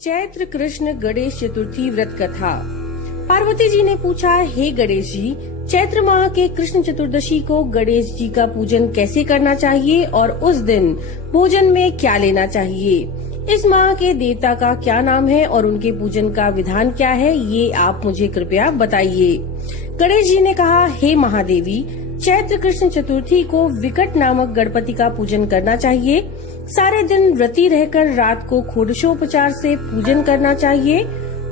चैत्र कृष्ण गणेश चतुर्थी व्रत कथा। पार्वती जी ने पूछा, हे गणेश जी, चैत्र माह के कृष्ण चतुर्दशी को गणेश जी का पूजन कैसे करना चाहिए और उस दिन भोजन में क्या लेना चाहिए? इस माह के देवता का क्या नाम है और उनके पूजन का विधान क्या है, ये आप मुझे कृपया बताइए। गणेश जी ने कहा, हे महादेवी, चैत्र कृष्ण चतुर्थी को विकट नामक गणपति का पूजन करना चाहिए। सारे दिन व्रती रहकर रात को षोडशोपचार से पूजन करना चाहिए।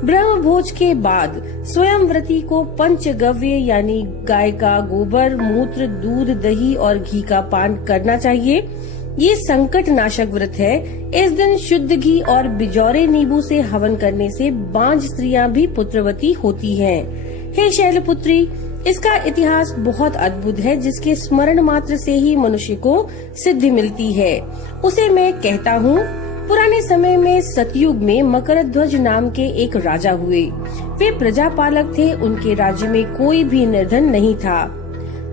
ब्रह्म भोज के बाद स्वयं व्रती को पंचगव्य यानी गाय का गोबर, मूत्र, दूध, दही और घी का पान करना चाहिए। ये संकट नाशक व्रत है। इस दिन शुद्ध घी और बिजौरे नींबू से हवन करने से बांझ स्त्रियां भी पुत्रवती होती हैं। हे शैलपुत्री, इसका इतिहास बहुत अद्भुत है, जिसके स्मरण मात्र से ही मनुष्य को सिद्धि मिलती है। उसे मैं कहता हूँ। पुराने समय में सतयुग में मकरध्वज नाम के एक राजा हुए। वे प्रजापालक थे। उनके राज्य में कोई भी निर्धन नहीं था।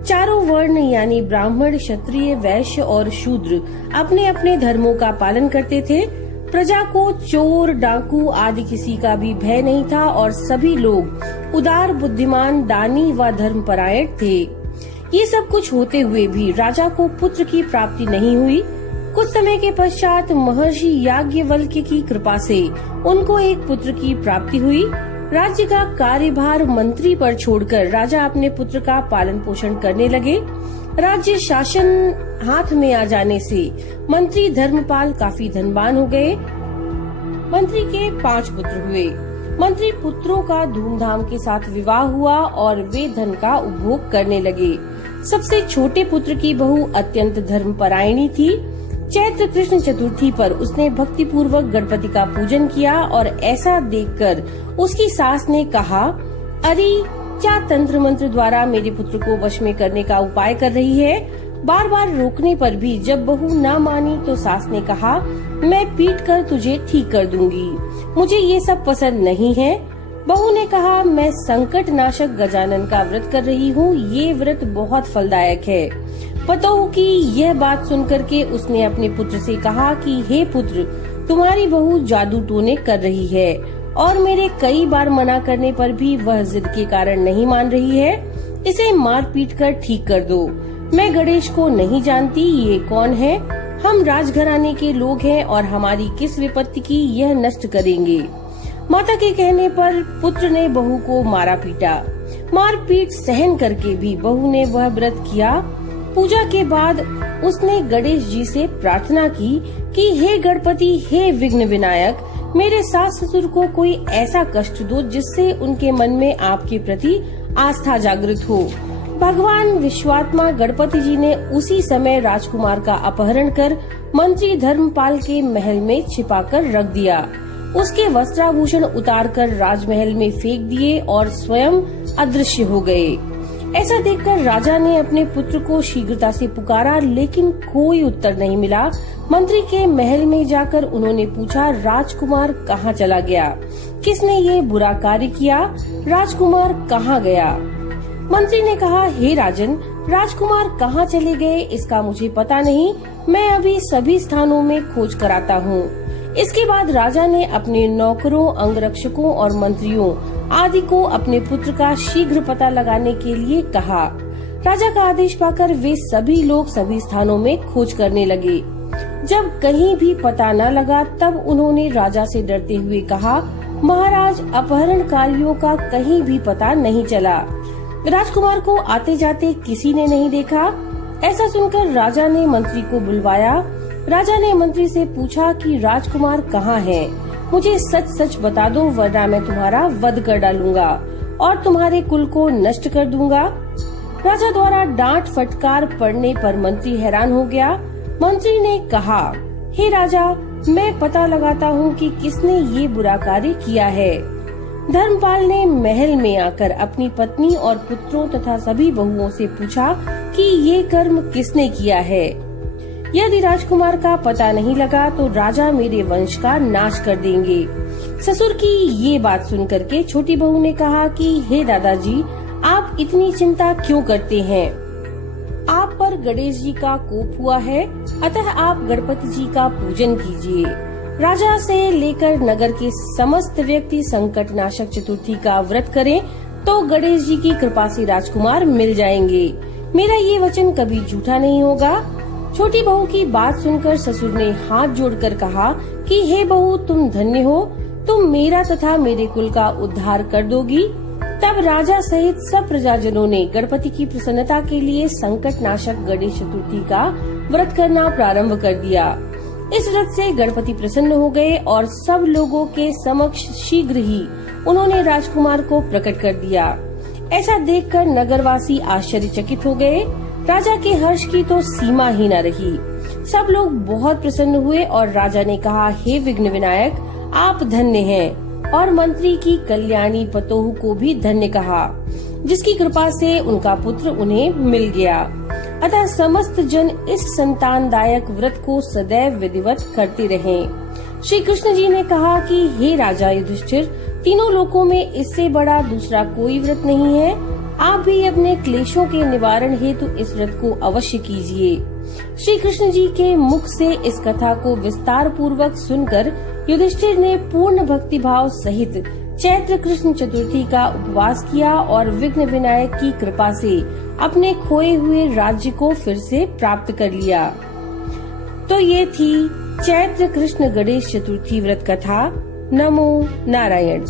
चारों वर्ण यानी ब्राह्मण, क्षत्रिय, वैश्य और शूद्र अपने अपने धर्मों का पालन करते थे। प्रजा को चोर, डाकू आदि किसी का भी भय नहीं था और सभी लोग उदार, बुद्धिमान, दानी व धर्मपरायण थे। ये सब कुछ होते हुए भी राजा को पुत्र की प्राप्ति नहीं हुई। कुछ समय के पश्चात महर्षि याज्ञवल्क्य की कृपा से उनको एक पुत्र की प्राप्ति हुई। राज्य का कार्यभार मंत्री पर छोड़कर राजा अपने पुत्र का पालन पोषण करने लगे। राज्य शासन हाथ में आ जाने से मंत्री धर्मपाल काफी धनवान हो गए। मंत्री के 5 पुत्र हुए। मंत्री पुत्रों का धूमधाम के साथ विवाह हुआ और वे धन का उपभोग करने लगे। सबसे छोटे पुत्र की बहू अत्यंत धर्मपरायणी थी। चैत्र कृष्ण चतुर्थी पर उसने भक्ति पूर्वक गणपति का पूजन किया और ऐसा देखकर उसकी सास ने कहा, अरे क्या तंत्र मंत्र द्वारा मेरे पुत्र को वश में करने का उपाय कर रही है? बार बार रोकने पर भी जब बहू न मानी तो सास ने कहा, मैं पीट कर तुझे ठीक कर दूंगी, मुझे ये सब पसंद नहीं है। बहू ने कहा, मैं संकट नाशक गजानन का व्रत कर रही हूँ, ये व्रत बहुत फलदायक है। पतोहू की यह बात सुनकर के उसने अपने पुत्र से कहा कि हे पुत्र, तुम्हारी बहू जादू टोने कर रही है और मेरे कई बार मना करने पर भी वह जिद के कारण नहीं मान रही है। इसे मार पीट कर ठीक कर दो। मैं गणेश को नहीं जानती, ये कौन है? हम राजघराने के लोग हैं और हमारी किस विपत्ति की यह नष्ट करेंगे। माता के कहने पर पुत्र ने बहू को मारा पीटा। मारपीट सहन करके भी बहू ने वह व्रत किया। पूजा के बाद उसने गणेश जी से प्रार्थना की कि हे गणपति, हे विघ्न विनायक, मेरे सास ससुर को कोई ऐसा कष्ट दो जिससे उनके मन में आपके प्रति आस्था जागृत हो। भगवान विश्वात्मा गणपति जी ने उसी समय राजकुमार का अपहरण कर मंत्री धर्मपाल के महल में छिपाकर रख दिया। उसके वस्त्राभूषण उतारकर राजमहल में फेंक दिए और स्वयं अदृश्य हो गए। ऐसा देखकर राजा ने अपने पुत्र को शीघ्रता से पुकारा, लेकिन कोई उत्तर नहीं मिला। मंत्री के महल में जाकर उन्होंने पूछा, राजकुमार कहाँ चला गया? किसने ये बुरा कार्य किया? राजकुमार कहाँ गया? मंत्री ने कहा, हे राजन, राजकुमार कहाँ चले गए इसका मुझे पता नहीं। मैं अभी सभी स्थानों में खोज कराता हूँ। इसके बाद राजा ने अपने नौकरों, अंगरक्षकों और मंत्रियों आदि को अपने पुत्र का शीघ्र पता लगाने के लिए कहा। राजा का आदेश पाकर वे सभी लोग सभी स्थानों में खोज करने लगे। जब कहीं भी पता न लगा तब उन्होंने राजा से डरते हुए कहा, महाराज, अपहरणकारियों का कहीं भी पता नहीं चला। राजकुमार को आते जाते किसी ने नहीं देखा। ऐसा सुनकर राजा ने मंत्री को बुलवाया। राजा ने मंत्री से पूछा कि राजकुमार कहाँ है? मुझे सच सच बता दो, वरना मैं तुम्हारा वध कर डालूंगा और तुम्हारे कुल को नष्ट कर दूंगा। राजा द्वारा डांट फटकार पड़ने पर मंत्री हैरान हो गया। मंत्री ने कहा, हे राजा, मैं पता लगाता हूँ कि किसने ये बुरा कार्य किया है। धर्मपाल ने महल में आकर अपनी पत्नी और पुत्रों तथा सभी बहुओं से पूछा कि ये कर्म किसने किया है। यदि राजकुमार का पता नहीं लगा तो राजा मेरे वंश का नाश कर देंगे। ससुर की ये बात सुनकर के छोटी बहू ने कहा कि हे दादाजी, आप इतनी चिंता क्यों करते हैं? आप पर गणेश जी का कोप हुआ है, अतः आप गणपति जी का पूजन कीजिए। राजा से लेकर नगर के समस्त व्यक्ति संकट नाशक चतुर्थी का व्रत करें तो गणेश जी की कृपा से राजकुमार मिल जाएंगे। मेरा ये वचन कभी झूठा नहीं होगा। छोटी बहू की बात सुनकर ससुर ने हाथ जोड़कर कहा कि हे बहू, तुम धन्य हो, तुम मेरा तथा मेरे कुल का उद्धार कर दोगी। तब राजा सहित सब प्रजाजनों ने गणपति की प्रसन्नता के लिए संकट नाशक गणेश चतुर्थी का व्रत करना प्रारंभ कर दिया। इस व्रत से गणपति प्रसन्न हो गए और सब लोगों के समक्ष शीघ्र ही उन्होंने राजकुमार को प्रकट कर दिया। ऐसा देखकर नगरवासी आश्चर्यचकित हो गए। राजा के हर्ष की तो सीमा ही न रही। सब लोग बहुत प्रसन्न हुए और राजा ने कहा, हे विघ्न विनायक, आप धन्य हैं। और मंत्री की कल्याणी पतोहू को भी धन्य कहा, जिसकी कृपा से उनका पुत्र उन्हें मिल गया। अतः समस्त जन इस संतानदायक व्रत को सदैव विधिवत करते रहें। श्री कृष्ण जी ने कहा कि हे राजा युधिष्ठिर, तीनों लोकों में इससे बड़ा दूसरा कोई व्रत नहीं है। आप भी अपने क्लेशों के निवारण हेतु इस व्रत को अवश्य कीजिए। श्री कृष्ण जी के मुख से इस कथा को विस्तार पूर्वक सुनकर युधिष्ठिर ने पूर्ण भक्ति भाव सहित चैत्र कृष्ण चतुर्थी का उपवास किया और विघ्न विनायक की कृपा से अपने खोए हुए राज्य को फिर से प्राप्त कर लिया। तो ये थी चैत्र कृष्ण गणेश चतुर्थी व्रत कथा। नमो नारायण।